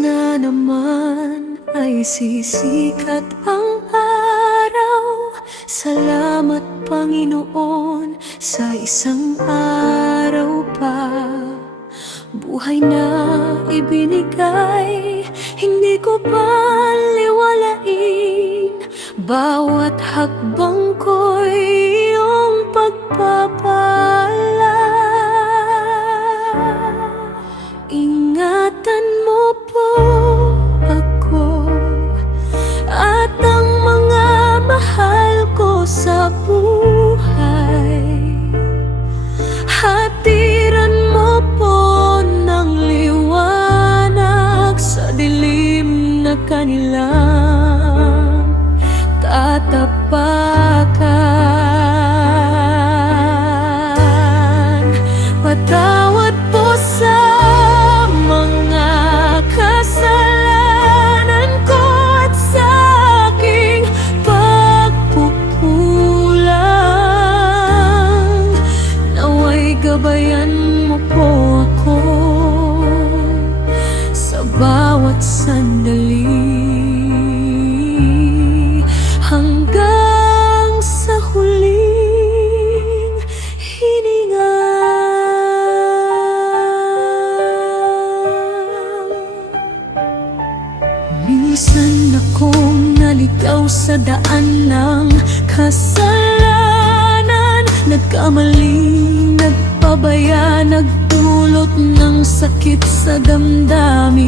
na naman ay sisikat ang araw. Salamat Panginoon sa isang araw pa. Buhay na ibinigay, hindi ko paliwalain. Bawat hakbang ko'y iyong pagpapala. Ingatan mo po ako at ang mga mahal ko sa buhay. Hatiran mo po ng liwanag sa dilim na kanilang tatapakan. Patawad po sa mga kasalanan ko at sa aking pagkukulang. Naway gabayan mo po ako sa bawat sandali, hanggang sa huling hininga. Minsan akong naligaw sa daan ng kasalanan. Nagkamali, nagpabaya, nagdulot ng sakit sa damdamin.